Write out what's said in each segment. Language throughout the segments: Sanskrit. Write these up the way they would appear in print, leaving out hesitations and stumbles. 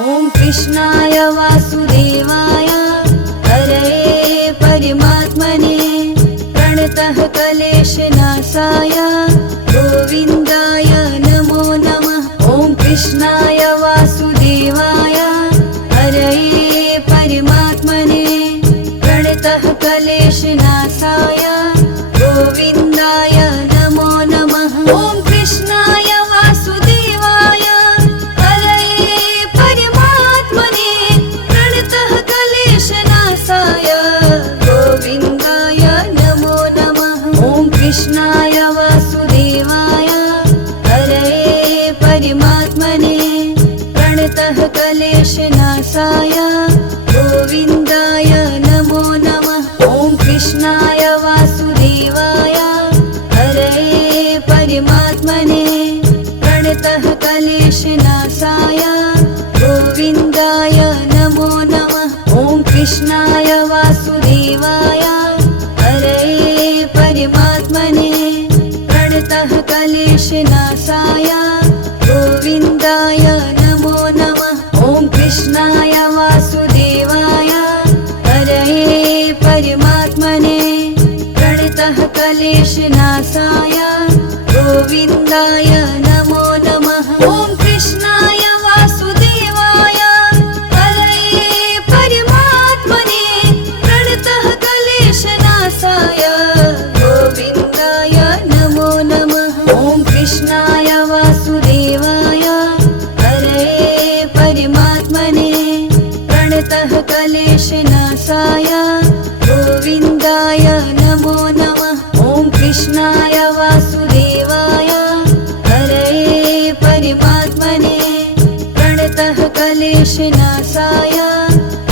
ॐ कृष्णाय वासुदेवाय हरये परमात्मने प्रणतः क्लेशनाशाय गोविन्दाय नमो नमः। ॐ कृष्णाय वासुदेवाय हरये परमात्मने प्रणतः क्लेशनाशाय गोविन्दाय नमो नमः। ॐ कृष्णाय वासुदेवाय हरये परमात्मने प्रणतः क्लेशनाशाय गोविन्दाय नमो नमः। ॐ कृष्णाय वासुदेवाय हरये परमात्मने प्रणतः क्लेशनाशाय गोविन्दाय नमो नमः। ॐ कृष्णाय वासुदेवाय हरये परमात्मने प्रणतः क्लेशनाशाय गोविन्दाय नमो नमः। ॐ कृष्णाय वासुदेवाय हरये परमात्मने प्रणतः क्लेशनाशाय गोविन्दाय नमो नमः। ॐ कृष्णाय वासुदेवाय हरये परमात्मने प्रणतः क्लेशनाशाय गोविन्दाय नमो नमः। ॐ कृष्णाय वासुदेवाय हरये परमात्मने प्रणतः क्लेशनाशाय गोविन्दाय नमो नमः। ॐ कृष्णाय वासुदेवाय हरये परमात्मने प्रणतः क्लेशनाशाय गोविन्दाय नमो नमः। ॐ कृष्णाय वासुदेवाय हरये परमात्मने प्रणतः क्लेशनाशाय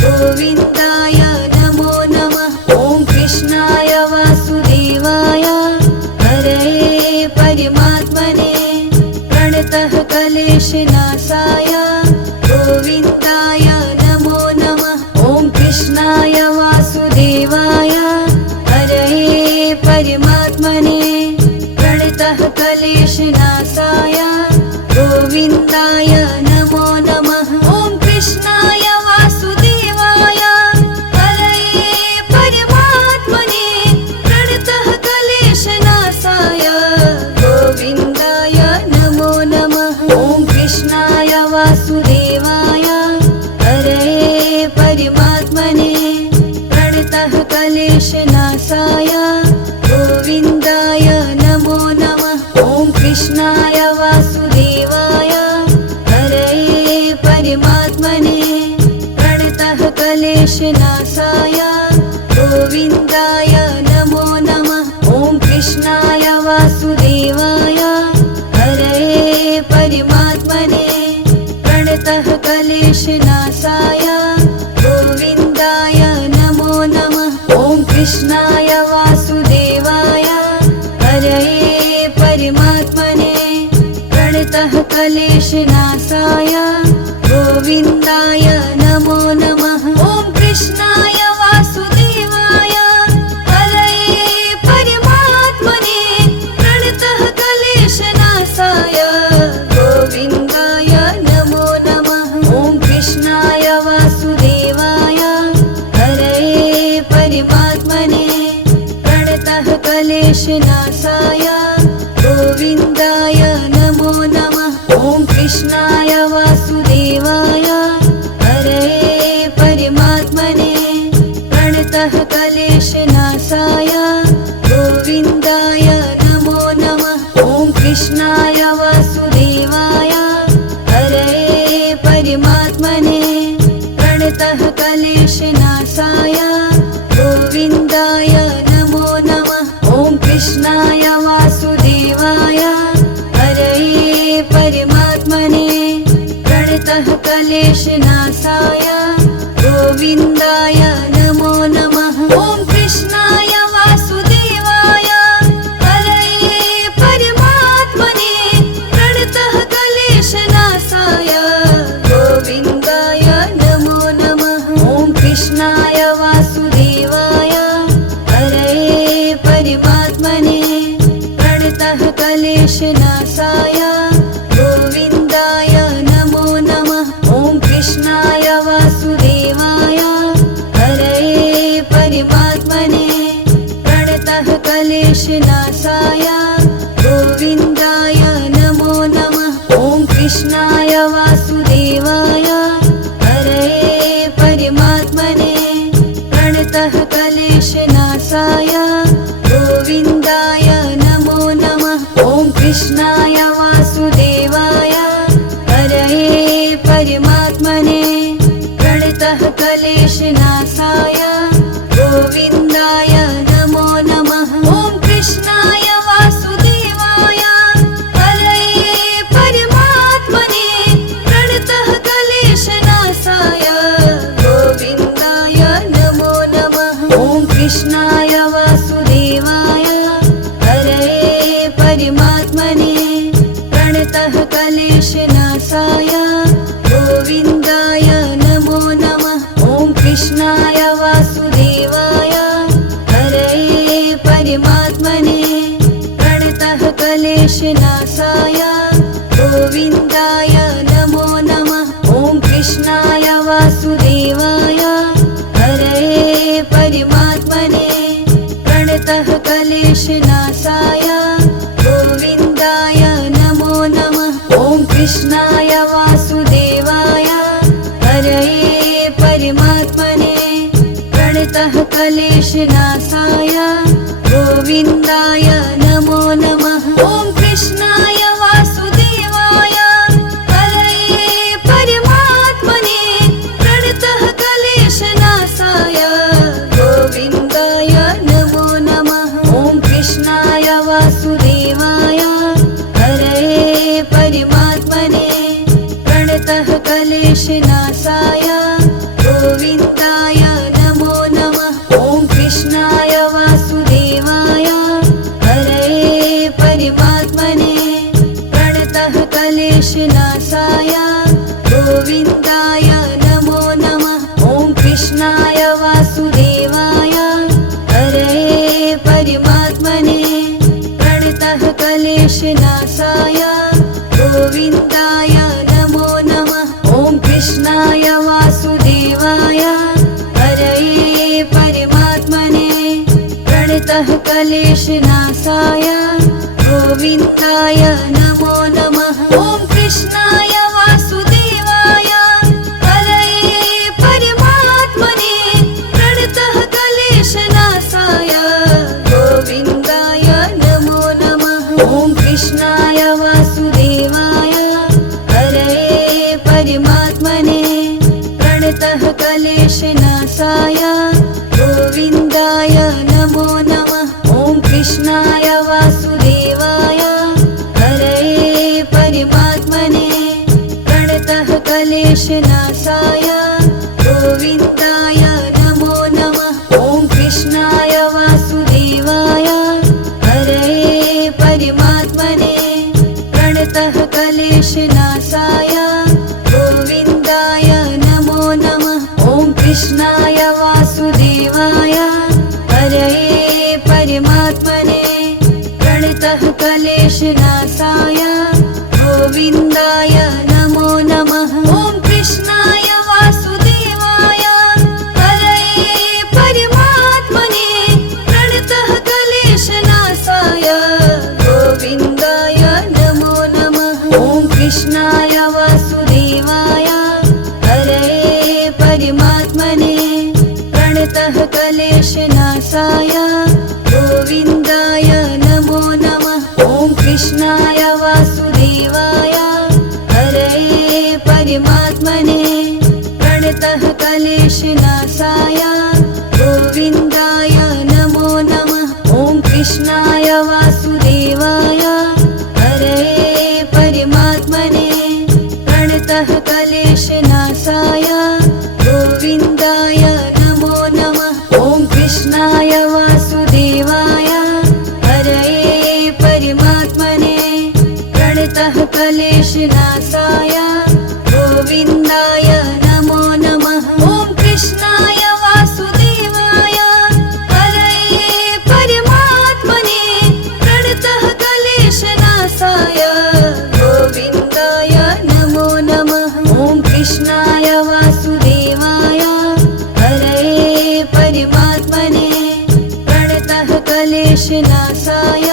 गोविन्दाय नमो नमः। ॐ कृष्णाय वासुदेवाय हरये परमात्मने प्रणतः क्लेशनाशाय गोविन्दाय नमो नमः। ॐ कृष्णाय वासुदेवाय हरये परमात्मने प्रणतः क्लेशनाशाय गोविन्दाय नमो नमः। ॐ कृष्णाय वासुदेवाय हरये परमात्मने प्रणतः क्लेशनाशाय गोविन्दाय नमो नमः। ॐ कृष्णाय वासुदेवाय हरये परमात्मने प्रणतः क्लेशनाशाय गोविन्दाय नमो नमः। ॐ कृष्णाय वासुदेवाय हरये परमात्मने प्रणतः क्लेशनाशाय गोविन्दाय नमो नमः। ॐ कृष्णाय वासुदेवाय हरये परमात्मने प्रणतः क्लेशनाशाय गोविन्दाय नमो नमः। ॐ कृष्णाय वासुदेवाय हरये परमात्मने प्रणतः क्लेशनाशाय गोविन्दाय नमो नमः। ॐ कृष्णाय वासुदेवाय हरये परमात्मने प्रणतः क्लेशनाशाय गोविन्दाय नमो नमः। ॐ कृष्णाय वासुदेवाय हरये परमात्मने प्रणतः क्लेशनाशाय गोविन्दाय नमो नमः। ॐ कृष्णाय वासुदेवाय हरये परमात्मने प्रणतः क्लेशनाशाय गोविन्दाय नमो नमः। ॐ कृष्णाय वासुदेवाय हरये परमात्मने प्रणतः क्लेशनाशाय गोविन्दाय नमो नमः। ॐ कृष्णाय वासुदेवाय हरये परमात्मने क्लेशनाशाय गोविन्दाय नमो नमः। ॐ कृष्णाय वासुदेवाय हरये परमात्मने प्रणतः क्लेशनाशाय गोविन्दाय नमो नमः। ॐ कृष्णाय वासुदेवाय हरये परमात्मने प्रणतः क्लेशनाशाय गोविन्दाय नमो नमः। ॐ कृष्णाय वासुदेवाय हरये परमात्मने प्रणतः क्लेशनाशाय गोविन्दाय नमो नमः। ॐ कृष्णाय वासुदेवाय हरये परमात्मने प्रणतः क्लेशनाशाय गोविन्दाय नमो नमः। ॐ कृष्णाय वासुदेवाय हरये परमात्मने प्रणतः क्लेशनाशाय गोविन्दाय नमो नमः। ॐ कृष्णाय वासुदेवाय हरये परमात्मने प्रणतः क्लेशनाशाय गोविन्दाय नमो नमः। ॐ कृष्णाय वासुदेवाय हरये परमात्मने प्रणतः क्लेशनाशाय गोविन्दाय नमो नमः। ॐ कृष्णाय वासुदेवाय हरये परमात्मने प्रणतः क्लेशनाशाय गोविन्दाय नमो नमः। ॐ कृष्णाय वासुदेवाय हरये परमात्मने प्रणतः क्लेशनाशाय गोविन्दाय नमो नमः। ॐ कृष्णाय वासुदेवाय हरये परमात्मने प्रणतः क्लेशनाशाय गोविन्दाय नमो नमः। ॐ कृष्णाय वासुदेवाय हरये परमात्मने प्रणतः क्लेशनाशाय गोविन्दाय नमो नमः। ॐ कृष्णाय वासुदेवाय हरये परमात्मने प्रणतः क्लेशनाशाय गोविन्दाय नमो नमः। ॐ कृष्णाय वासुदेवाय हरये परमात्मने प्रणतः क्लेशनाशाय गोविन्दाय नमो नमः। ॐ कृष्णाय वासुदेवाय हरये परमात्मने प्रणतः क्लेशनाशाय गोविन्दाय नमो नमः। ॐ कृष्णाय वासुदेवाय हरये परमात्मने प्रणतः क्लेशनाशाय गोविन्दाय नमो नमः। ॐ कृष्णाय वासुदेवाय हरये परमात्मने प्रणतः क्लेशनाशाय गोविन्दाय नमो नमः। ॐ कृष्णाय वासुदेवाय हरये परमात्मने प्रणतः क्लेशनाशाय गोविन्दाय नमो नमः। ॐ कृष्णाय वासुदेवाय हरये परमात्मने प्रणतः क्लेशनाशाय गोविन्दाय नमो नमः। ॐ कृष्णाय वासुदेवाय हरये परमात्मने प्रणतः क्लेशनाशाय गोविन्दाय नमो नमः। ॐ कृष्णाय वासुदेवाय हरये परमात्मने प्रणतः क्लेशनाशाय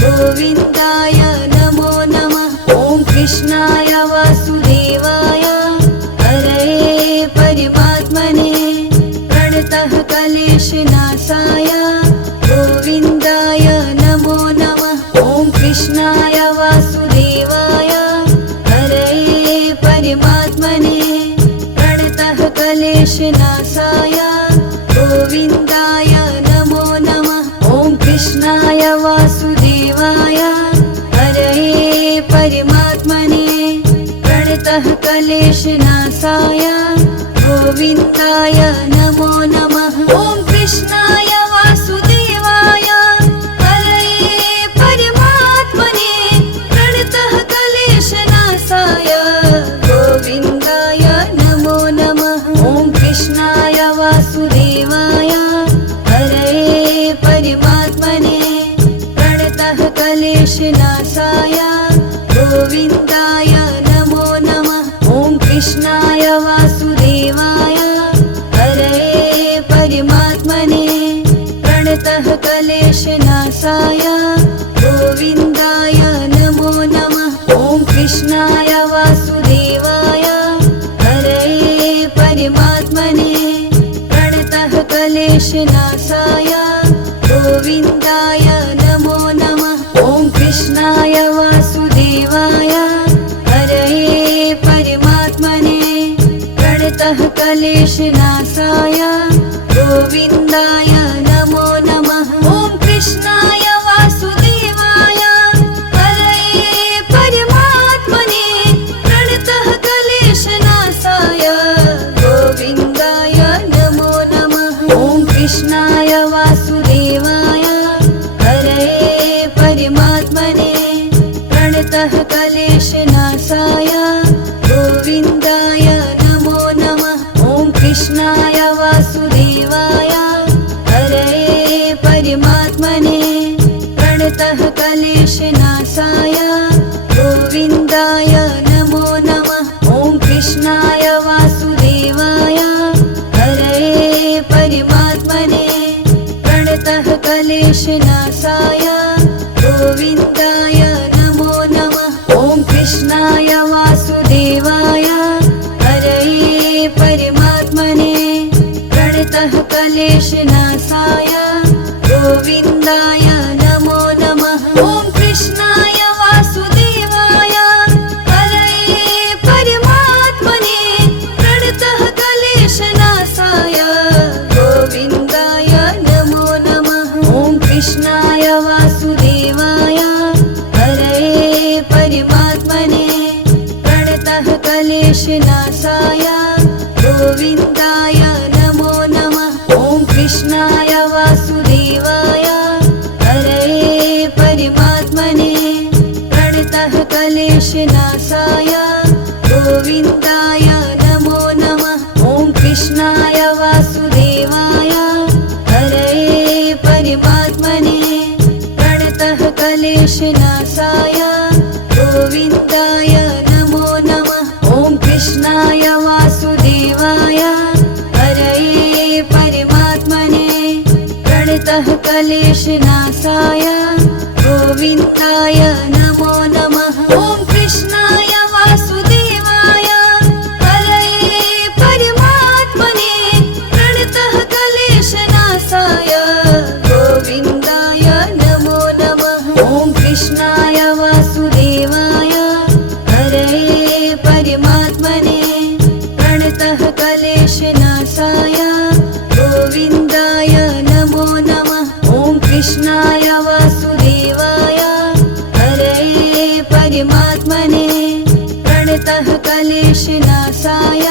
गोविन्दाय नमो नमः। ॐ कृष्णाय वासुदेवाय हरये परमात्मने प्रणतः क्लेशनाशाय गोविन्दाय नमो नमः। ॐ कृष्णाय वासुदेवाय हरये परमात्मने प्रणतः क्लेशनाशाय गोविन्दाय नमो नमः। ॐ कृष्णाय वासुदेवाय हरये परमात्मने प्रणतः क्लेशनाशाय गोविन्दाय नमो नमः। ॐ कृष्णाय वासुदेवाय हरये परमात्मने प्रणतः क्लेशनाशाय क्लेशनाशाय गोविन्दाय नमो नमः। ॐ कृष्णाय वासुदेवाय हरये परमात्मने प्रणतः क्लेशनाशाय गोविन्दाय नमो नमः। ॐ कृष्णाय वासुदेवाय हरये परमात्मने प्रणतः क्लेशनाशाय गोविन्दाय नमो नमः। ॐ कृष्णाय वासुदेवाय हरये परमात्मने प्रणतः क्लेशनाशाय गोविन्दाय नमो नमः। ॐ कृष्णाय वासुदेवाय हरये परमात्मने प्रणतः क्लेशनाशाय गोविन्दाय नमो नमः। ॐ कृष्णाय वासुदेवाय हरये परमात्मने प्रणतः क्लेशनाशाय गोविन्दाय नमो नमः। ॐ कृष्णाय वासुदेवाय हरये परमात्मने प्रणतः क्लेशनाशाय गोविन्दाय नमो नमः। ॐ कृष्णाय वासुदेवाय हरये परमात्मने प्रणतः क्लेशनाशाय गोविन्दाय नमो नमः। ॐ कृष्णाय वासुदेवाय हरये परमात्मने प्रणतः क्लेशनाशाय गोविन्दाय नमो नमः। ॐ कृष्णाय वासुदेवाय हरये परमात्मने प्रणतः क्लेशनाशाय गोविन्दाय नमो नमः। ॐ कृष्णाय वासुदेवाय हरये परमात्मने प्रणतः क्लेशनाशाय गोविन्दाय नमो नमः। ॐ कृष्णाय वासुदेवाय हरये परमात्मने प्रणतः क्लेशनाशाय गोविन्दाय नमो नमः। ॐ कृष्णाय वासुदेवाय हरये परमात्मने प्रणतः क्लेशनाशाय गोविन्दाय नमो नमः। ॐ कृष्णाय वासुदेवाय हरये परमात्मने प्रणतः क्लेशनाशाय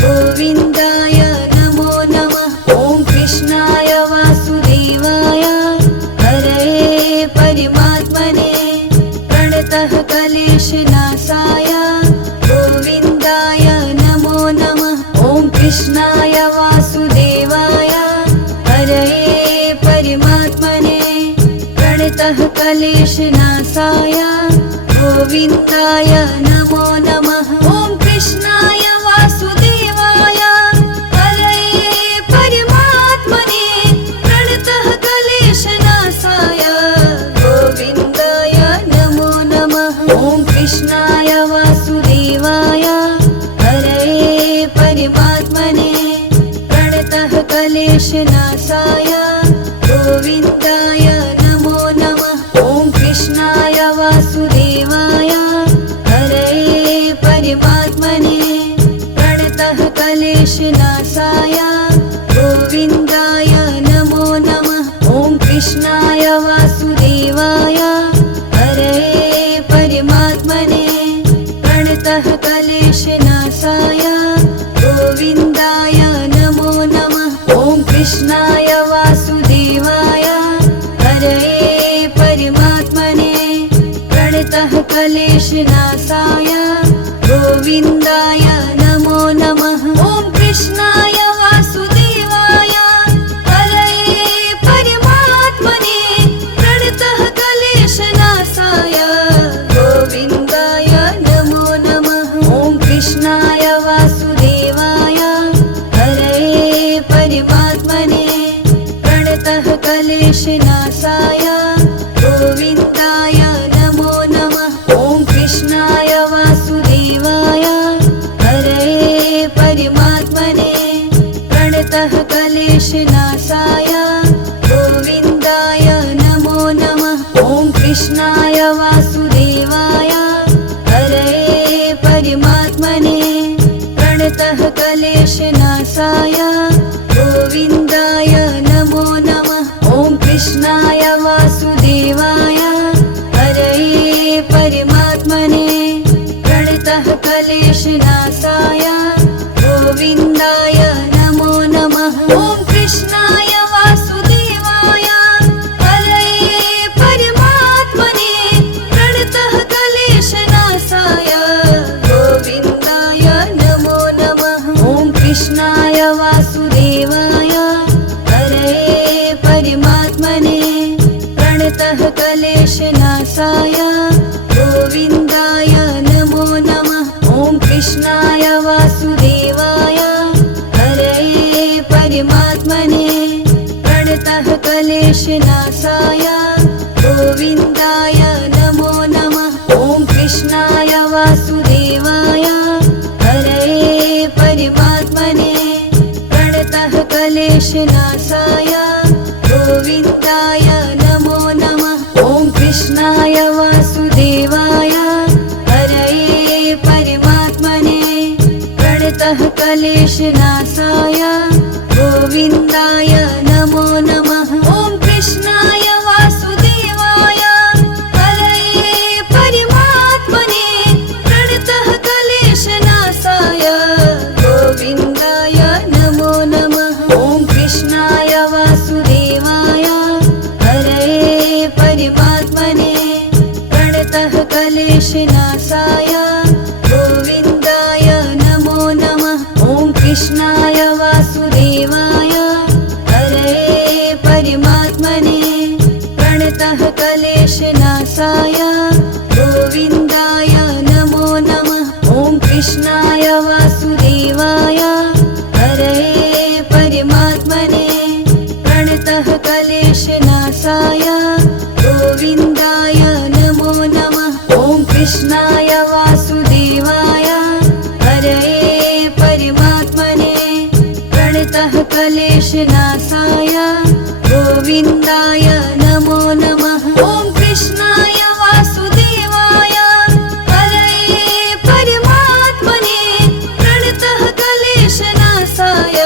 गोविन्दाय नमो नमः। ॐ कृष्णाय वासुदेवाय हरये परमात्मने प्रणतः क्लेशनाशाय गोविन्दाय नमो नमः। ॐ कृष्णाय वासुदेवाय हरये परमात्मने प्रणतः क्लेशनाशाय गोविन्दाय नमो नमः। ॐ कृष्णाय वासुदेवाय हरये परमात्मने प्रणतः क्लेशनाशाय गोविन्दाय नमो नमः। ॐ कृष्णाय वासुदेवाय हरये परमात्मने प्रणतः क्लेशनाशाय गोविन्दाय नमो नमः। ॐ कृष्णाय वासुदेवाय हरये परमात्मने प्रणतः क्लेशनाशाय गोविन्दाय नमो नमः। ॐ कृष्णाय वासुदेवाय हरये परमात्मने प्रणतः क्लेशनाशाय गोविन्दाय नमो नमः। ॐ कृष्णाय वासुदेवाय हरये परमात्मने प्रणतः क्लेशनाशाय गोविन्दाय नमो नमः। ॐ कृष्णाय वासुदेवाय हरये परमात्मने प्रणतः क्लेशनाशाय गोविन्दाय नमो नमः। ॐ कृष्णाय क्लेशनाशाय गोविन्दाय नमो नमः। ॐ कृष्णाय वासुदेवाय हरये परमात्मने प्रणतः क्लेशनाशाय गोविन्दाय नमो नमः। ॐ कृष्णाय वासुदेवाय हरये परमात्मने प्रणतः क्लेशनाशाय गोविन्दाय नमो नमः। ॐ कृष्णाय वासुदेवाय हरये परमात्मने प्रणतः क्लेशनाशाय गोविन्दाय नमो नमः। ॐ कृष्णाय वासुदेवाय हरये परमात्मने प्रणतः क्लेशनाशाय गोविन्दाय नमो नमः। ॐ कृष्णाय वासुदेवाय हरये परमात्मने प्रणतः क्लेशनाशाय गोविन्दाय नमो नमः। ॐ कृष्णाय वासुदेवाय हरये परमात्मने प्रणतः क्लेशनाशाय गोविन्दाय नमो नमः। ॐ कृष्णाय वासुदेवाय हरये परमात्मने प्रणतः क्लेशनाशाय गोविन्दाय नमो नमः। ॐ कृष्णाय वासुदेवाय हरये परमात्मने प्रणतः क्लेशनाशाय गोविन्दाय नमो नमः। ॐ कृष्णाय वासुदेवाय हरये परमात्मने प्रणतः क्लेशनाशाय गोविन्दाय नमो नमः। ॐ कृष्णाय वासुदेवाय हरये परमात्मने प्रणतः क्लेशनाशाय गोविन्दाय नमो नमः। ॐ कृष्णाय वासुदेवाय हरये परमात्मने प्रणतः क्लेशनाशाय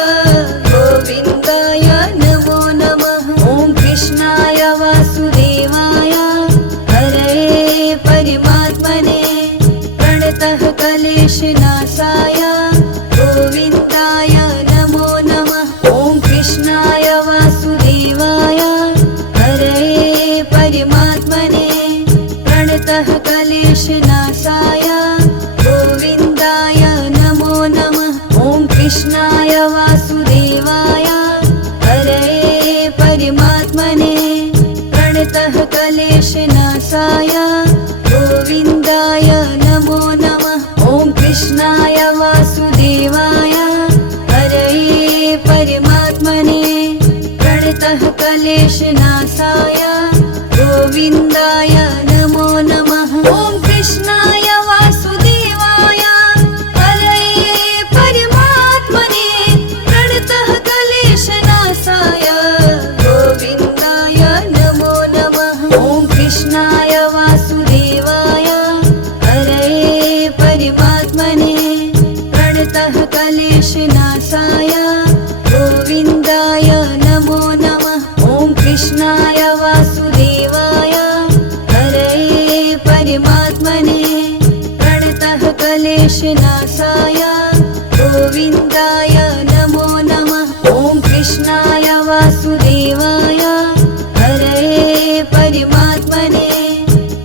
गोविन्दाय नमो नमः। ॐ कृष्णाय वासुदेवाय हरये परमात्मने प्रणतः क्लेशनाशाय गोविन्दाय नमो नमः। ॐ कृष्णाय वासुदेवाय हरये परमात्मने प्रणतः क्लेशनाशाय गोविन्दाय नमो नमः। ॐ कृष्णाय वासुदेवाय हरये परमात्मने प्रणतः क्लेशनाशाय गोविन्दाय नमो नमः। ॐ कृष्णाय वासुदेवाय हरये परमात्मने प्रणतः क्लेशनाशाय गोविन्दाय नमो नमः। ॐ कृष्णाय वासुदेवाय हरये परमात्मने प्रणतः क्लेशनाशाय गोविन्दाय नमो नमः। ॐ कृष्णाय वासुदेवाय हरये परमात्मने प्रणतः क्लेशनाशाय गोविन्दाय नमो नमः। ॐ कृष्णाय वासुदेवाय हरये परमात्मने प्रणतः क्लेशनाशाय गोविन्दाय नमो नमः। ॐ कृष्णाय वासुदेवाय हरये परमात्मने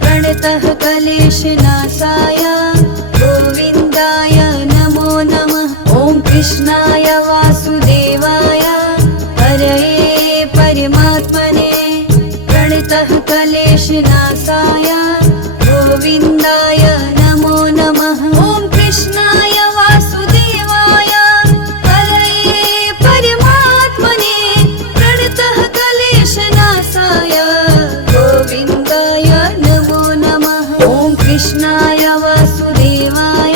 प्रणतः क्लेशनाशाय गोविन्दाय नमो नमः। ॐ कृष्णाय वासुदेवाय हरये परमात्मने प्रणतः क्लेशनाशाय गोविन्दाय नमो नमः। ॐ कृष्णाय वासुदेवाय हरये परमात्मने प्रणतः क्लेशनाशाय गोविन्दाय नमो नमः। ॐ कृष्णाय वासुदेवाय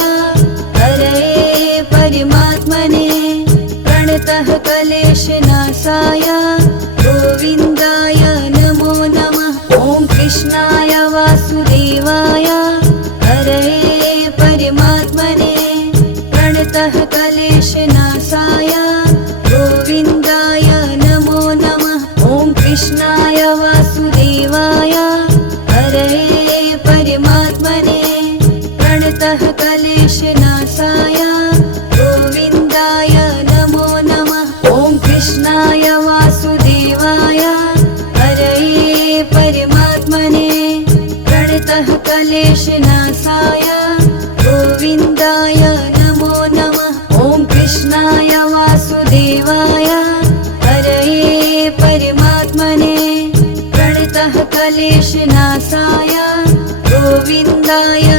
हरये परमात्मने प्रणतः क्लेशनाशाय गोविन्दाय नमो नमः। ॐ कृष्णाय वासुदेवाय हरये परमात्मने प्रणतः क्लेशनाशाय गोविन्दाय नमो नमः। ॐ कृष्णाय वासुदेवाय हरये परमात्मने प्रणतः क्लेशनाशाय व्यासाय गोविन्दाय नमो नमः। ॐ कृष्णाय वासुदेवाय हरये परमात्मने प्रणतः क्लेशनाशाय गोविन्दाय नमो नमः। ॐ कृष्णाय वासुदेवाय हरये परमात्मने प्रणतः क्लेशनाशाय गोविन्दाय